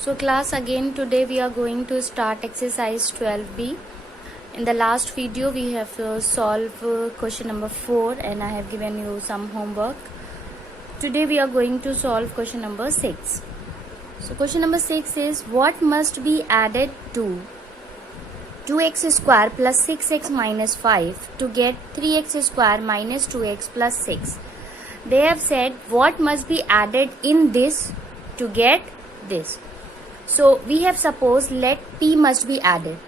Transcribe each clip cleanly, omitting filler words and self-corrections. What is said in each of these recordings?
So class, again today we are going to start exercise 12b. In the last video we have solved question number 4 and I have given you some homework. Today we are going to solve question number 6. So question number 6 is, what must be added to 2x square plus 6x minus 5 to get 3x square minus 2x plus 6. They have said what must be added in this to get this. So we have supposed let p must be added.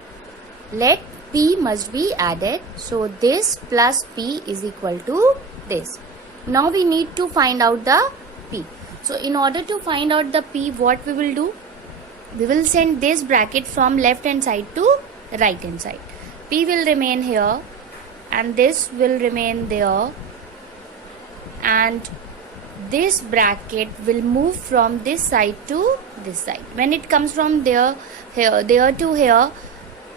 Let p must be added. So this plus p is equal to this. Now we need to find out the p. So in order to find out the p, what we will do? We will send this bracket from left hand side to right hand side. P will remain here and this will remain there, and this bracket will move from this side to this side. When it comes from there to here,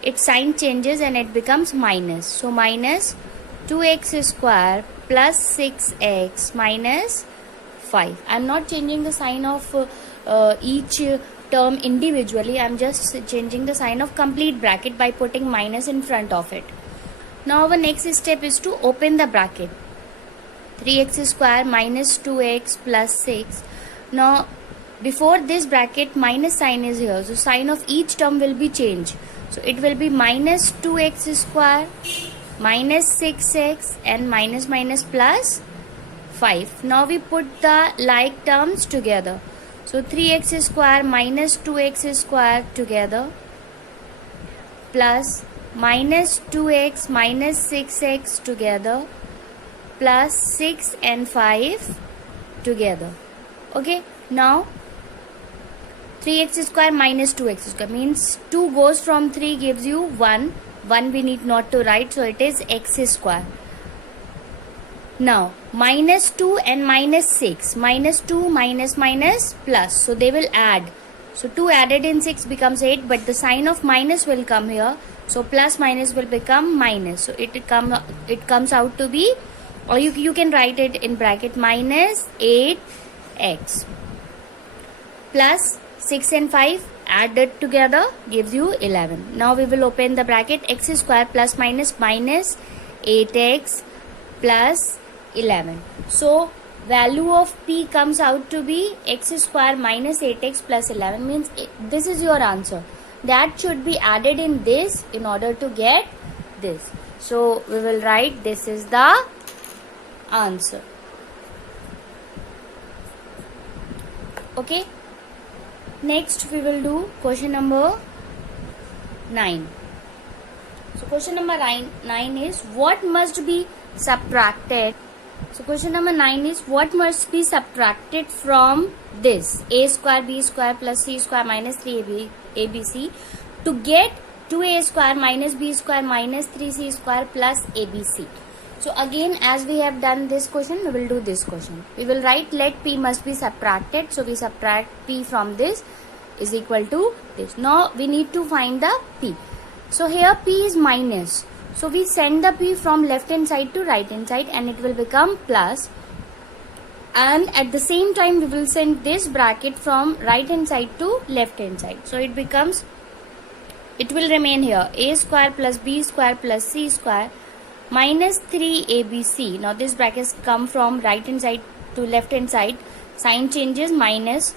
its sign changes and it becomes minus. So minus 2x square plus 6x minus 5. I am not changing the sign of each term individually. I am just changing the sign of complete bracket by putting minus in front of it. Now our next step is to open the bracket. 3x square minus 2x plus 6. Now before this bracket minus sign is here, so sign of each term will be changed. So it will be minus 2x square minus 6x and minus minus plus 5. Now we put the like terms together. So 3x square minus 2x square together plus minus 2x minus 6x together plus 6 and 5 together. Okay, now 3x square minus 2x square means 2 goes from 3 gives you 1. 1 we need not to write, so it is x square. Now minus 2 and minus 6, minus 2 minus minus plus, so they will add. So 2 added in 6 becomes 8, but the sign of minus will come here, so plus minus will become minus. So it comes out to be, or you can write it in bracket, minus 8x plus 6 and 5 added together gives you 11. Now we will open the bracket, x square plus minus minus 8x plus 11. So value of p comes out to be x square minus 8x plus 11, means this is your answer. That should be added in this in order to get this. So we will write this is the answer. Okay, next we will do question number 9. So question number 9 is, what must be subtracted? So question number 9 is, what must be subtracted from this a square b square plus c square minus 3abc to get 2a square minus b square minus 3c square plus abc. So again, as we have done this question, we will do this question. We will write let p must be subtracted. So we subtract p from this is equal to this. Now we need to find the p. So here p is minus. So we send the p from left hand side to right hand side and it will become plus. And at the same time we will send this bracket from right hand side to left hand side. So it becomes, it will remain here a square plus b square plus c square minus 3abc. Now this brackets come from right hand side to left hand side. Sign changes, minus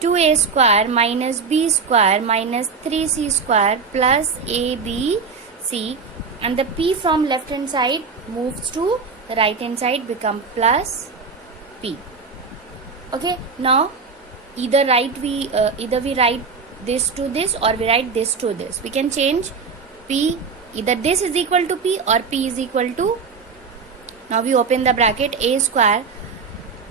2a square minus b square minus 3c square plus abc, and the p from left hand side moves to the right hand side, become plus p. Okay, now either we write this to this or we write this to this. We can change p, either this is equal to p or p is equal to. Now we open the bracket, a square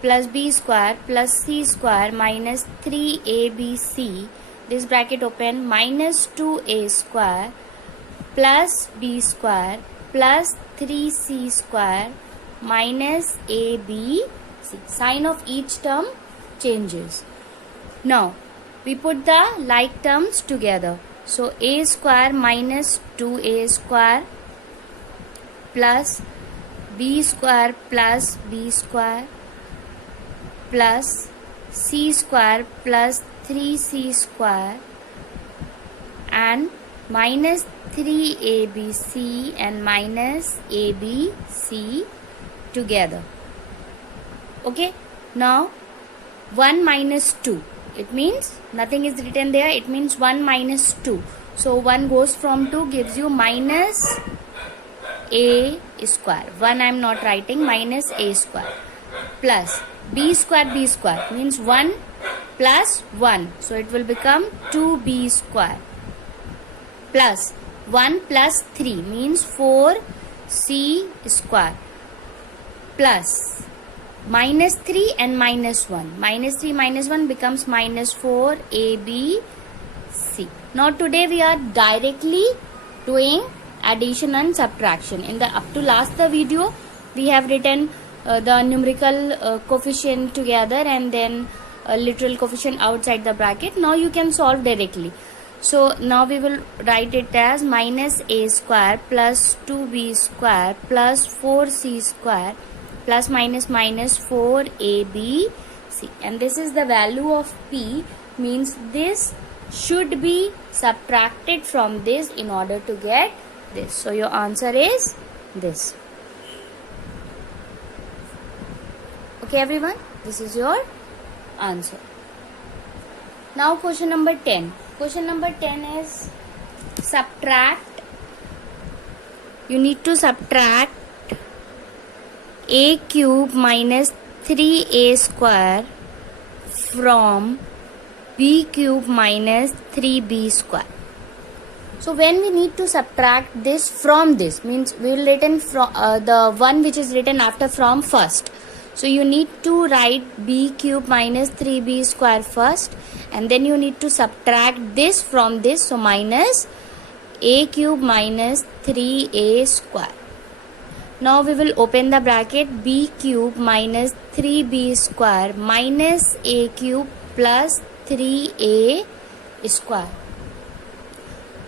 plus b square plus c square minus 3abc. This bracket open, minus 2a square plus b square plus 3c square minus abc. Sign of each term changes. Now we put the like terms together. So a square minus 2a square plus b square plus b square plus c square plus 3c square and minus 3abc and minus abc together. Okay, now 1 minus 2, it means nothing is written there, it means 1 minus 2. So 1 goes from 2, gives you minus a square. 1 I am not writing, minus a square plus b square means 1 plus 1. So it will become 2b square plus 1 plus 3 means 4c square plus minus 3 and minus 1. Minus 3 minus 1 becomes minus 4abc. Now today we are directly doing addition and subtraction. In the up to last the video we have written the numerical coefficient together and then literal coefficient outside the bracket. Now you can solve directly. So now we will write it as minus a square plus 2b square plus 4c square plus minus minus 4abc, and this is the value of p, means this should be subtracted from this in order to get this. So your answer is this. Okay everyone, this is your answer. Now question number 10. Question number 10 is subtract. You need to subtract a cube minus 3a square from b cube minus 3b square. So when we need to subtract this from this, means we will written from the one which is written after from first. So you need to write b cube minus 3b square first, and then you need to subtract this from this. So minus a cube minus 3a square. Now we will open the bracket, b cube minus 3b square minus a cube plus 3a square.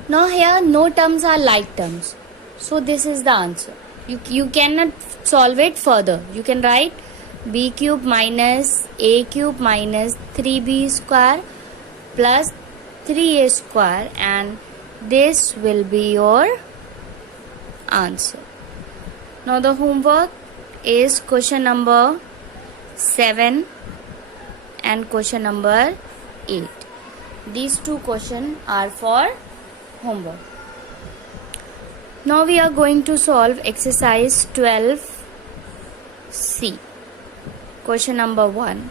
Now here no terms are like terms. So this is the answer. You cannot solve it further. You can write b cube minus a cube minus 3b square plus 3a square, and this will be your answer. Now the homework is question number 7 and question number 8. These two questions are for homework. Now we are going to solve exercise 12C. Question number 1.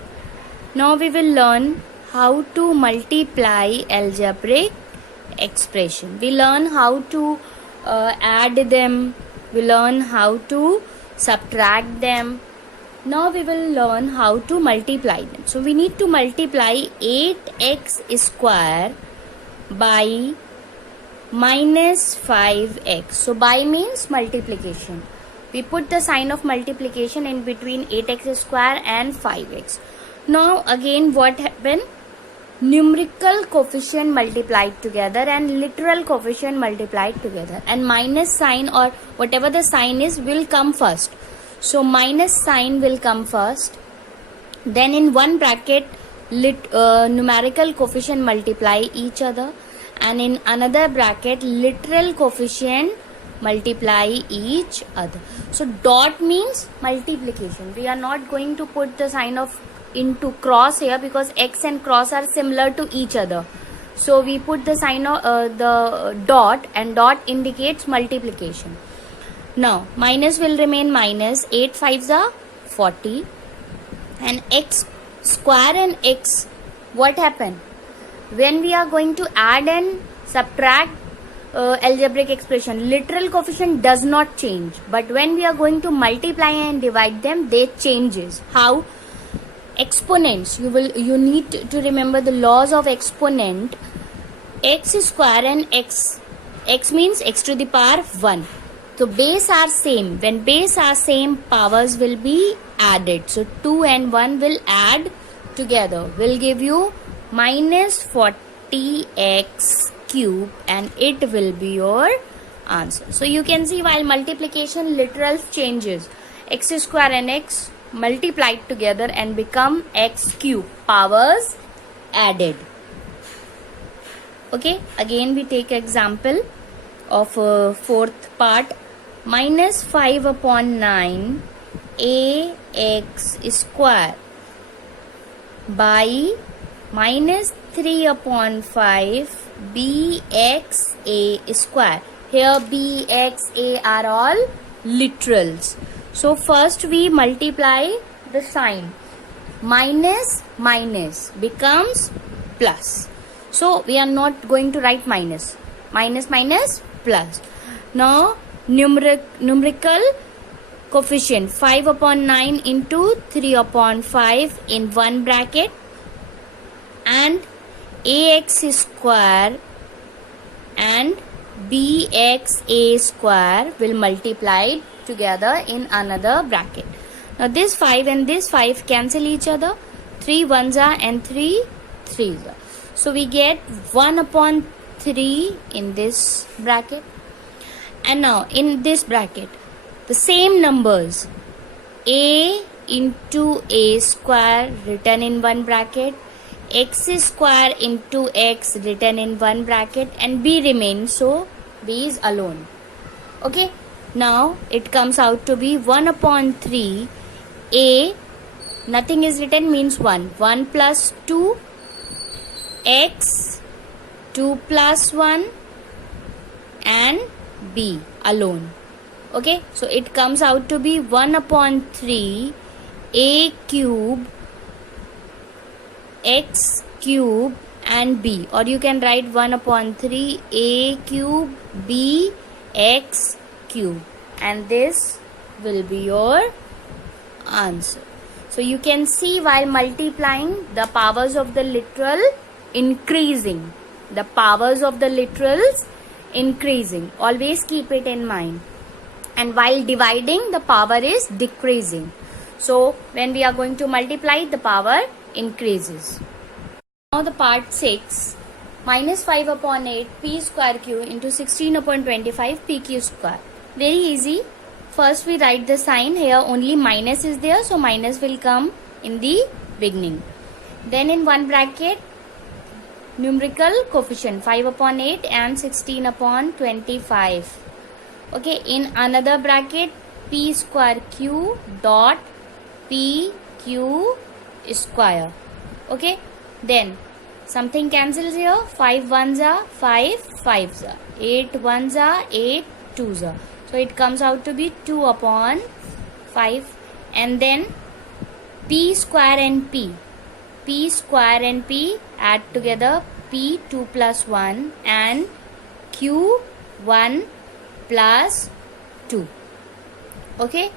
Now we will learn how to multiply algebraic expression. We learn how to add them. We learn how to subtract them. Now we will learn how to multiply them. So we need to multiply 8x square by minus 5x. So by means multiplication. We put the sign of multiplication in between 8x square and 5x. Now again what happened? Numerical coefficient multiplied together and literal coefficient multiplied together, and minus sign or whatever the sign is will come first. So minus sign will come first, then in one bracket numerical coefficient multiply each other, and in another bracket literal coefficient multiply each other. So dot means multiplication. We are not going to put the sign of into cross here because x and cross are similar to each other. So we put the sign of the dot, and dot indicates multiplication. Now minus will remain minus, 8 5s are 40, and x square and x, what happened? When we are going to add and subtract algebraic expression, literal coefficient does not change, but when we are going to multiply and divide them, they changes. How? Exponents, you need to remember the laws of exponent. X square and x means x to the power 1. So base are same. When base are same, powers will be added. So 2 and 1 will add together, will give you minus 40x cube, and it will be your answer. So you can see while multiplication literal changes, x square and x multiplied together and become x cube, powers added. Okay, again we take example of fourth part. Minus 5 upon 9 ax square by minus 3 upon 5 bxa square. Here bxa are all literals. So first we multiply the sign. Minus minus becomes plus. So we are not going to write minus. Minus minus plus. Now numerical coefficient 5 upon 9 into 3 upon 5 in one bracket, and ax square and bxa square will multiply together in another bracket. Now this 5 and this 5 cancel each other. 3 ones are and 3 3s are. So we get 1 upon 3 in this bracket. And now in this bracket, the same numbers a into a square written in one bracket, x square into x written in one bracket, and b remains, so b is alone. Okay, now it comes out to be 1 upon 3 a, nothing is written, means 1 plus 2 x, 2 plus 1, and b alone. Okay, so it comes out to be 1 upon 3 a cube x cube and b, or you can write 1 upon 3 a cube b x cube, and this will be your answer. So you can see while multiplying, the powers of the literal increasing, the powers of the literals increasing. Always keep it in mind. And while dividing, the power is decreasing. So when we are going to multiply, the power increases. Now the part 6, minus 5 upon 8 p square q into 16 upon 25 pq square. Very easy. First we write the sign. Here only minus is there, so minus will come in the beginning. Then in one bracket, numerical coefficient 5 upon 8 and 16 upon 25. Okay, in another bracket, p square q dot p q square. Okay, then something cancels here. 5 ones are 5 5s are, 8 ones are 8 2s are. So it comes out to be 2 upon 5, and then p square and p square and p add together, p 2 plus 1 and q 1 plus 2. Okay,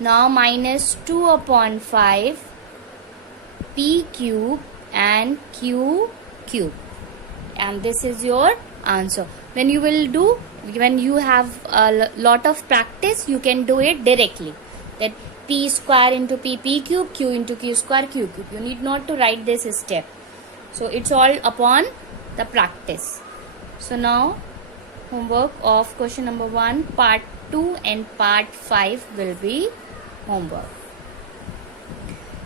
now minus 2 upon 5 p cube and q cube, and this is your answer. When you have a lot of practice, you can do it directly, that p square into p cube, q into q square, q cube. You need not to write this step. So it's all upon the practice. So now homework of question number 1, part 2 and part 5 will be homework.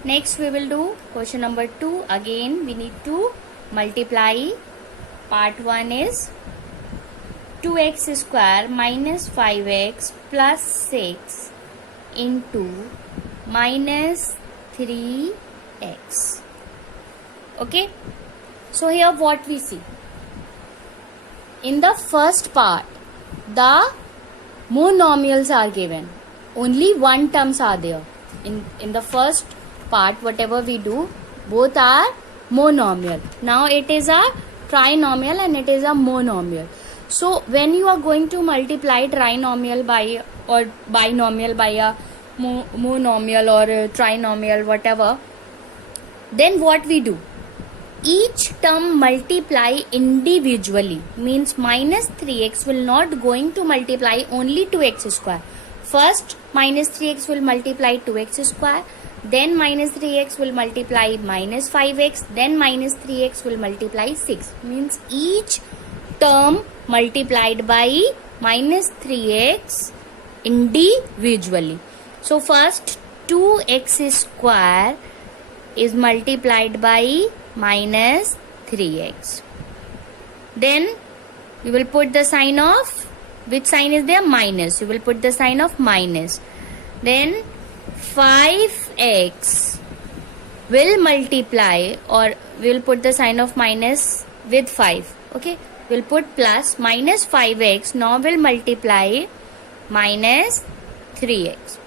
Next we will do question number 2. Again we need to multiply. Part 1 is 2x square minus 5x plus 6 into minus 3x. Okay, so here what we see, in the first part the monomials are given, only one terms are there. In the first part, whatever we do, both are monomial. Now it is a trinomial and it is a monomial. So when you are going to multiply trinomial by or binomial by a monomial or a trinomial, whatever, then what we do, each term multiply individually, means minus 3x will not going to multiply only 2x square. First minus 3x will multiply 2x square, then minus 3x will multiply minus 5x, then minus 3x will multiply 6. Means each term multiplied by minus 3x individually. So first 2x square is multiplied by minus 3x. Then you will put the sign of, which sign is there? Minus. You will put the sign of minus. Then 5x will multiply, or we'll put the sign of minus with 5. Okay, we'll put plus. Minus 5x now will multiply minus 3x.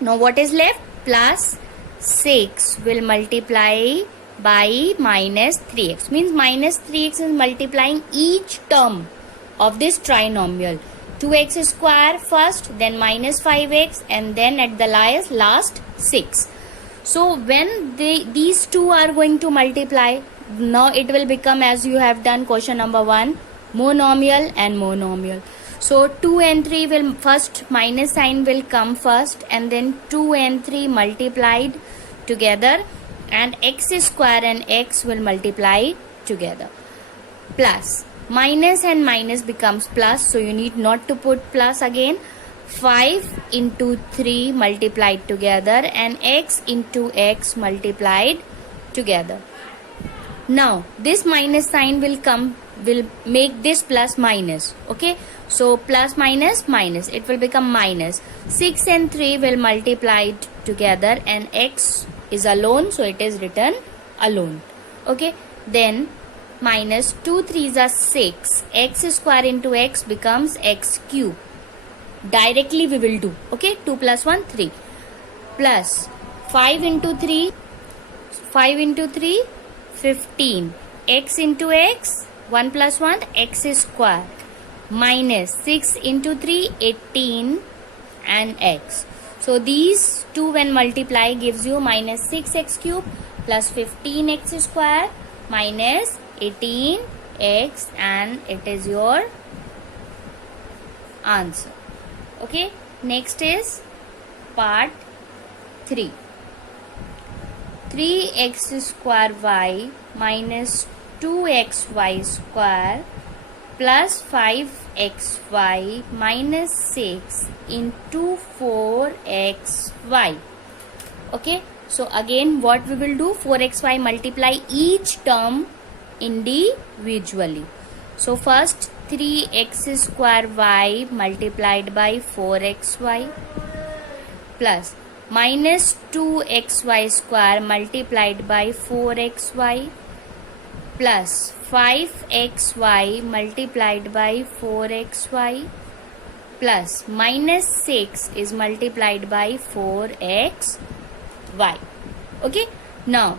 Now what is left? Plus 6 will multiply by minus 3x. Means minus 3x is multiplying each term of this trinomial. 2x square first, then minus 5x, and then at the last 6. So when these two are going to multiply, now it will become, as you have done question number 1, monomial and monomial. So 2 and 3 will, first minus sign will come first, and then 2 and 3 multiplied together, and x square and x will multiply together. Plus. Minus and minus becomes plus, so you need not to put plus again. 5 into 3 multiplied together, and x into x multiplied together. Now this minus sign will make this plus minus. Okay, so plus minus minus, it will become minus. 6 and 3 will multiply together, and x is alone, so it is written alone. Okay, then minus 2 3s are 6. X square into x becomes x cube. Directly we will do. Okay, 2 plus 1 3. Plus 5 into 3, 5 into 3 15. X into x, 1 plus 1 x square. Minus 6 into 3 18 and x. So these two when multiply gives you minus 6x cube plus 15x square minus 18x, and it is your answer. Okay, next is part 3. 3x square y minus 2xy square plus 5xy minus 6 into 4xy. Okay, so again what we will do? 4xy multiply each term individually. So first 3x square y multiplied by 4xy plus minus 2xy square multiplied by 4xy plus 5xy multiplied by 4xy plus minus 6 is multiplied by 4xy. Okay, now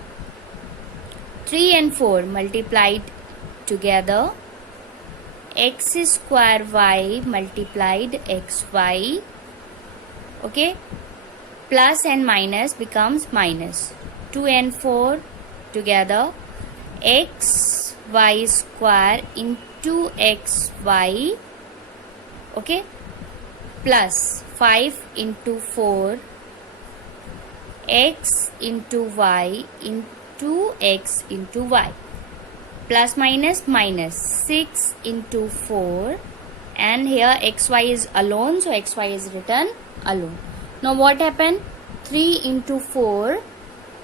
3 and 4 multiplied together, x square y multiplied xy. Okay, plus and minus becomes minus. 2 and 4 together, x y square into xy. Okay, plus 5 into 4 x into y into x into y, plus minus minus 6 into 4, and here xy is alone, so xy is written alone. Now what happened? 3 into 4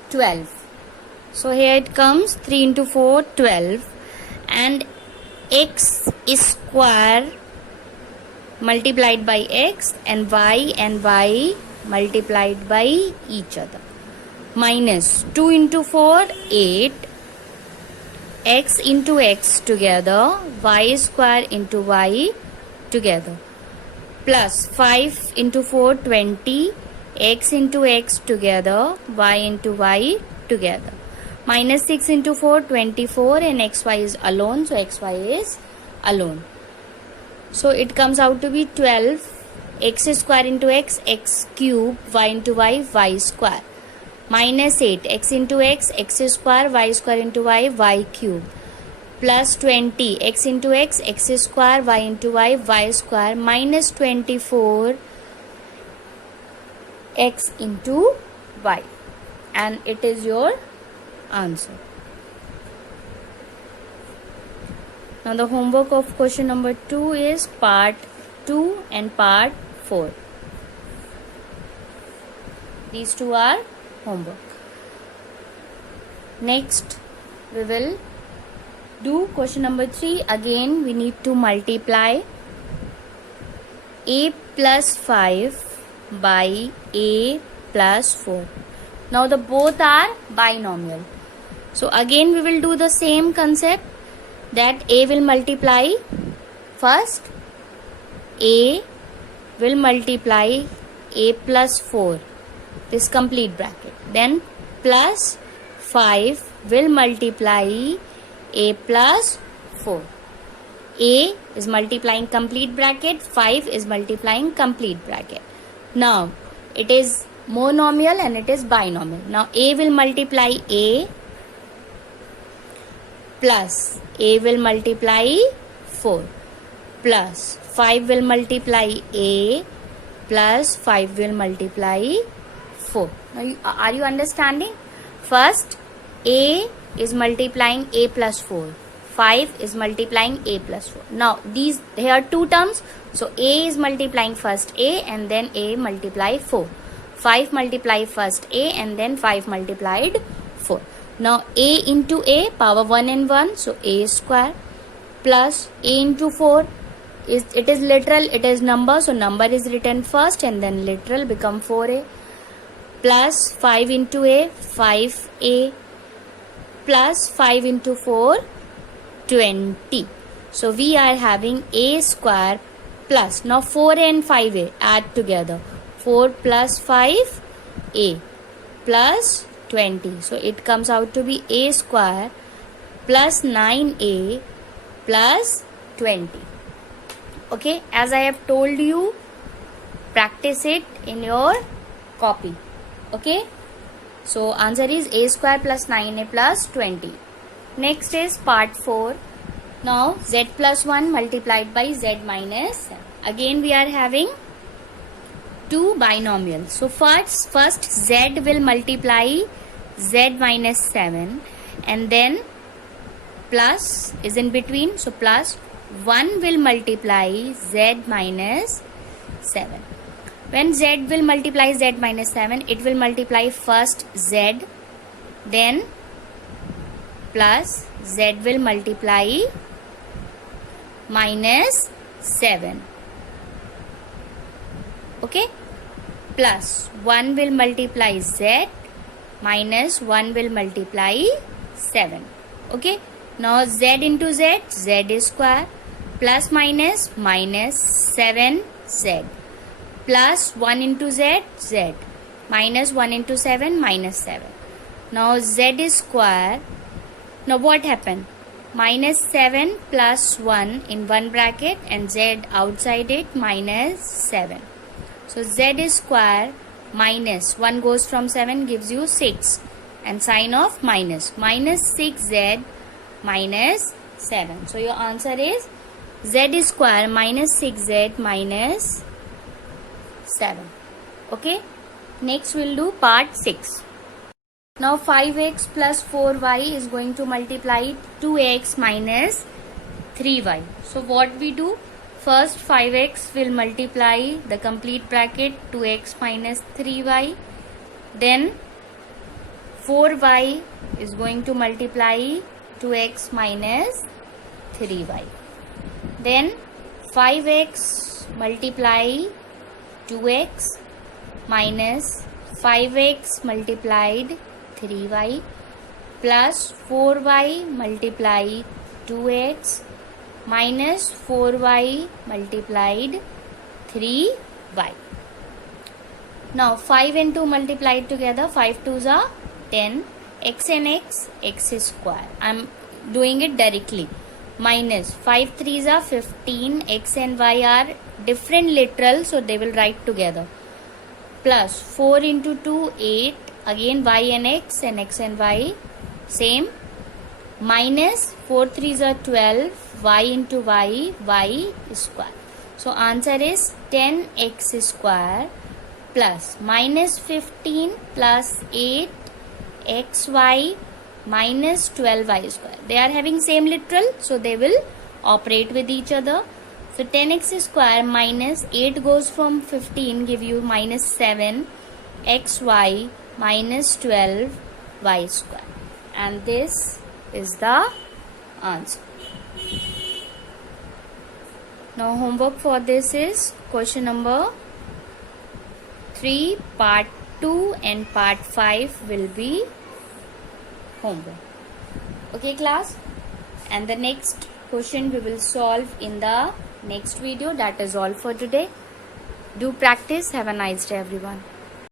12. So here it comes 3 into 4 12, and x square multiplied by x and y multiplied by each other. Minus 2 into 4 8, x into x together, y square into y together, plus 5 into 4 20, x into x together, y into y together, minus 6 into 4 24, and xy is alone, so xy is alone. So it comes out to be 12 x square into x, x cube, y into y, y square, minus 8 x into x square, y square into y, y cube, plus 20 x into x square, y into y, y square, minus 24 x into y, and it is your answer. Now the homework of question number 2 is part 2 and part 4. These two are homework. Next we will do question number 3. Again we need to multiply a plus 5 by a plus 4. Now the both are binomial. So again we will do the same concept, that a will multiply first, a will multiply a plus 4, this complete bracket, then plus 5 will multiply a plus 4. A is multiplying complete bracket, 5 is multiplying complete bracket. Now it is monomial and it is binomial. Now a will multiply a plus a will multiply 4 plus 5 will multiply a plus 5 will multiply 4. Now are you understanding? First a is multiplying a plus 4, 5 is multiplying a plus 4. Now these, here are two terms, so a is multiplying first a and then a multiply 4. 5 multiply first a and then 5 multiplied 4. Now a into a, power 1 and 1, so a square, plus a into 4, it is literal, it is number, so number is written first and then literal become 4a, plus 5 into a, 5a, plus 5 into 4, 20. So we are having a square plus, now 4a and 5a add together, 4 plus 5 a plus 20. So it comes out to be a square plus 9a plus 20. Okay, as I have told you, practice it in your copy. Okay, so answer is a square plus 9a plus 20. Next is part 4. Now z plus 1 multiplied by z minus 7. Again we are having two binomials. So first z will multiply z minus 7 and then plus is in between, so plus 1 will multiply z minus 7. When z will multiply z minus 7, it will multiply first z, then plus z will multiply minus 7. Okay, plus 1 will multiply z, minus 1 will multiply 7. Okay, now z into z, z is square, plus minus minus 7z, plus 1 into z, z, minus 1 into 7, minus 7. Now z is square. Now what happened? Minus 7 plus 1 in one bracket and z outside it, minus 7. So z is square minus 1 goes from 7 gives you 6 and sign of minus 6z minus 7. So your answer is z is square minus 6z minus 7. Okay, next we'll do part 6. Now 5x plus 4y is going to multiply 2x minus 3y. So what we do? First 5x will multiply the complete bracket 2x minus 3y. Then 4y is going to multiply 2x minus 3y. Then 5x multiply 2x minus 5x multiplied 3y plus 4y multiply 2x minus 4y multiplied 3y. Now 5 and 2 multiplied together, 5 2s are 10, x and x is square. I am doing it directly. Minus 5 3s are 15, x and y are different literal, so they will write together. Plus 4 into 2, 8, again y and x and y same. Minus 4 3s are 12, y into y, y is square. So answer is 10x square plus minus 15 plus 8 xy minus 12y square. They are having same literal, so they will operate with each other. So 10x square minus 8 goes from 15 give you minus 7 xy minus 12 y square. And this is the answer. Now homework for this is question number 3, part 2 and part 5 will be homework. Okay class, and the next question we will solve in the next video. That is all for today. Do practice. Have a nice day everyone.